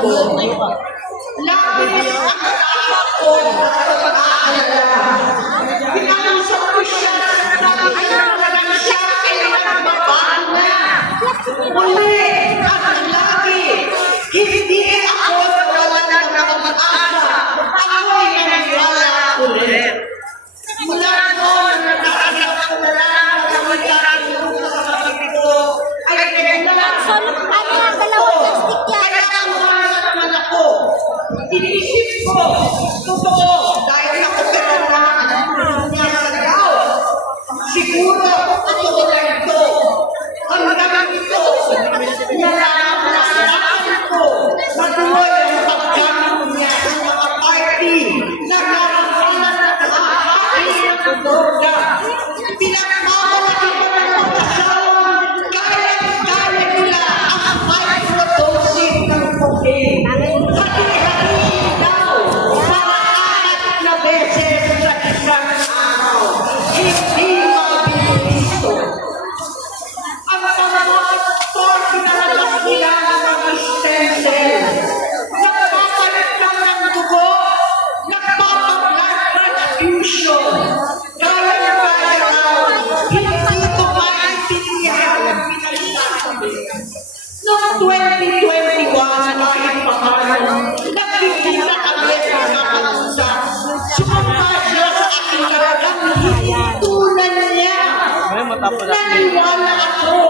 ko, labis ang takot ko sa pag-aalala. Pinausap ko siya na siya ay nagbabago na. Muli at lagi, hindi ako nawalan ng pag-asa. Ako'y naniwala ulit. Mula noon, nakahanap ko na lang ang nangyari sa kapatid ko ay pinagdalang kaya ang mahal naman ako. Iniisip ko, totoo, dahil ako pinagdalang niya sa tao. Siguro ako na ito. Hanggang ito, nalaman ko, matuloy ang paggamit niya sa mga party na narasalan na nakakahati ng droga. Pinagmamalaki ko ng pagkasawang kaya nila ang microdosing ng cocaine. Hati-hatiin daw para 4 na beses sa isang araw. Hindi mabilis ito. Ang mga doktor pinalabas nila ng mga stem cell. Nagpapalit lang ng dugo, nagpapablood transfusion. Kaya raw, hindi ko maintindihan ang pinagsasabi. Noong 2021, kahit paano, nagkikita kami sa kapag-usap. Sumama siya sa aking talagang hinitunan niya. Naniwala ako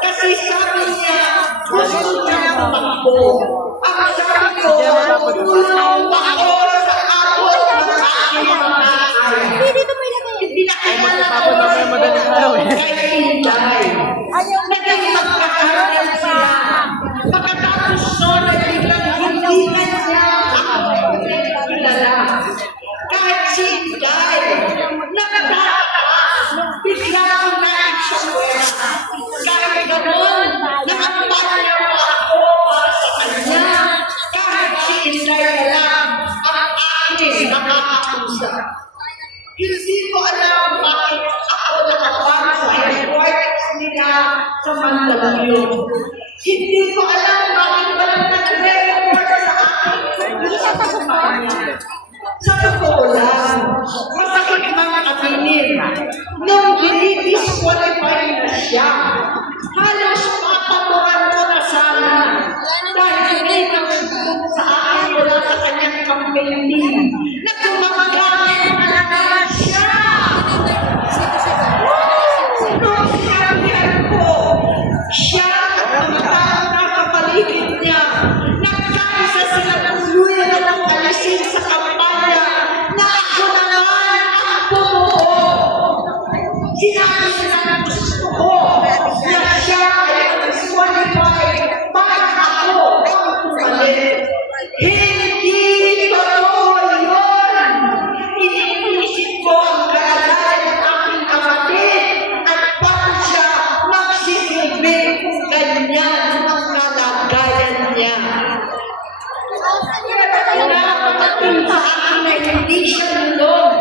kasi sabi niya, gusto niya ng takbo. Ang sabi ko, tulong ba ako sa ako ng aking mga pinakilala ko kay Inday. Naging magkakaroon sila. Pagkatapos nun, nagbilang hindi na niya ako kilala. Kahit si Inday, nagtataas, bigla ko na siya pwera. Kahit gano'n, nakapalayo ako para sa kanya. Kahit si Inday na lang ang aking nakakausap. Hindi ko alam bakit ako nakapang sa headquarters nila sa Mandaluyong. Hindi ko alam bakit walang nag-report sa akin sa totoo lang. Masakit mga aminin. Nung dinidisqualify na siya, halos papamuran ko na sana dahil hindi nagsusunod sa akin wala sa kanyang campaigning na gumagamit na naman siya. Nung sinabihan ko, siya at mga taong nasa paligid niya, nagkaisa sila ng luya ng alisin sa kampanya na ako naman ang bumuo. Sinabi nila na gusto ko na siya ay disqualified bakit ako ang pumalit. Hindi totoo yun. Iniisip ko ang kalagayan ng aking kapatid at paano siya magsisilbi kung ganyan ang kalagayan niya. Nakakating sa akin na hindi siya nulong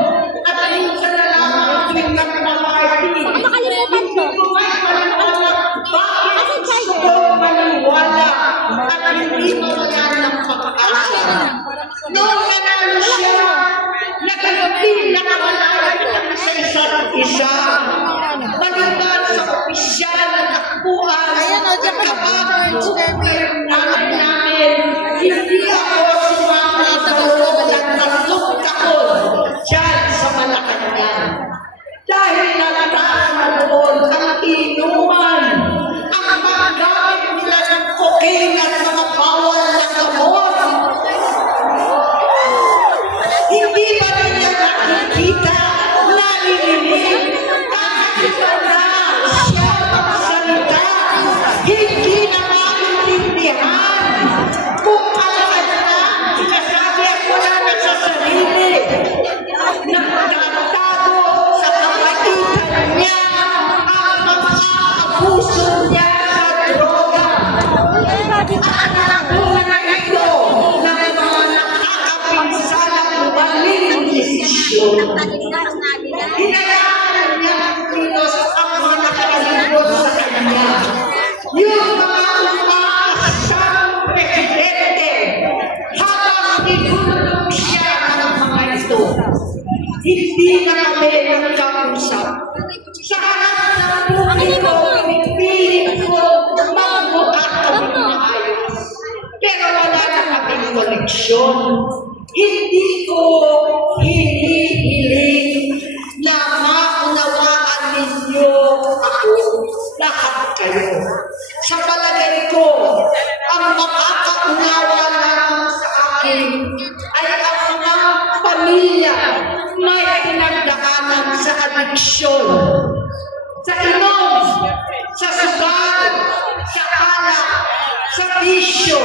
at minsan na lamang tuwing nagpa-party. Hindi ko may maniwala bakit gusto ko maniwala at hindi mawala ng pag-asa. Noong nanalo siya, nagagapin na kamalagay kami sa isa't isa. Maliban sa opisyal na takbuhan at kapag namin, hindi ako sumama sa loob ng 3 taon dyan sa Malacanang. Dahil nalatasan doon ang inuman, ang paggamit nila ng cocaine at mga bawal na gamot. Hindi ba nila nakikita, naririnig, nakikita na siya magsalita, hindi na maintindihan kung alam na sinasabi at wala na sa sarili. Nagtatago sa kapatitan niya ang mga abuso niya sa droga. At nakuha na ito ng mga nakakapinsalang maling desisyon. Hinayaan niya ang kilos ang mga nakalibot sa kanya. Yung mga umaasamang presidente kayo. Sa palagay ko, ang makakaunawa lamang sa akin ay ang mga pamilya may pinagdaanan sa adiksyon, sa inom, sa sugal, sa alak, sa bisyo,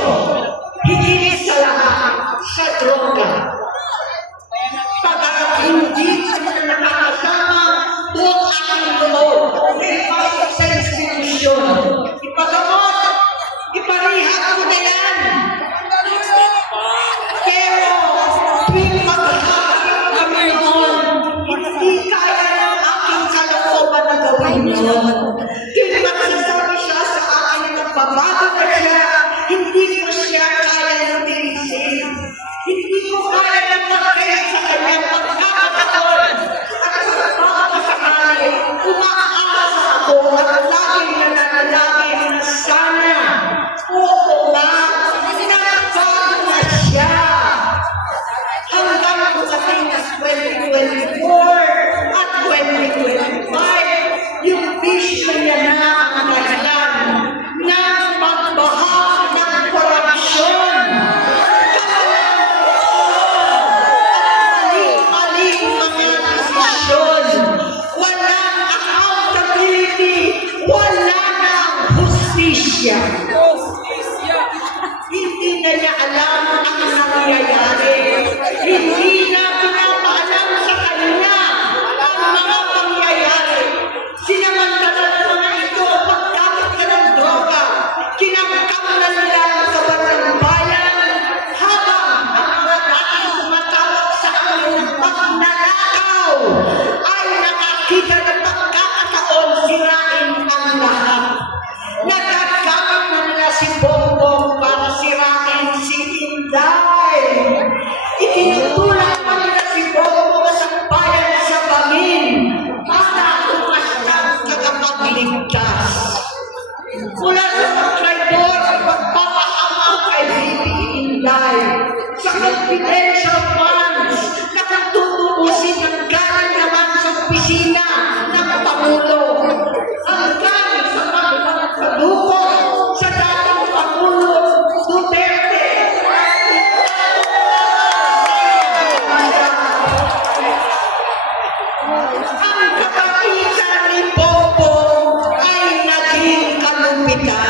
higit sa lahat, sa droga. Pagkat hindi sila nakakasama, doon ang loob, ipasok sa institusyon, ipagamot, iparihab ko na yan. Pero, tuwing maghahap kami noon, hindi kaya ng aking kalooban na gawin yun. Tuwing magsasabi siya sa akin na babago na siya, hindi ko siya kaya ng tinisin. Hindi ko kaya ng magkaya sa kanyang pagkakataon. At sa pagkakasakali, umaasa ako at laging nananalangin na sana. Oo nga, nagbago na siya. Hanggang dumating na 2024 at 2025, yung bisyo niya na ang dahilan ng pagbaha ng korupsyon. Maling mga desisyon, walang accountability, wala nang hustisya. Hindi na niya alam ang nangyayari. Hindi na pinapaalam sa kanya ang mga pangyayari. Sinamantala ng mga ito pagkakit ka ng droga. Kinangkap na nila ang kaban ng bayan habang ang mga dating tumatawag sa amin ng pagnanakaw ay nakakita ng pagkakataon sirain ang lahat. Nagagamit na nila si Bongbong para sirain si Inday. Itinutulak pa nila si Bongbong sa bayan sa Bangin para umasang tagapagligtas. Mula sa pagtraidor at pagpapahama kay Bibi Inday sa confidential funds na katutuusin ng galing naman sa opisina ng Pangulo hanggang sa pagpapadukot sa dating Pangulo Duterte. Ang kapatisan ni Bongbong ay naging kalupitan.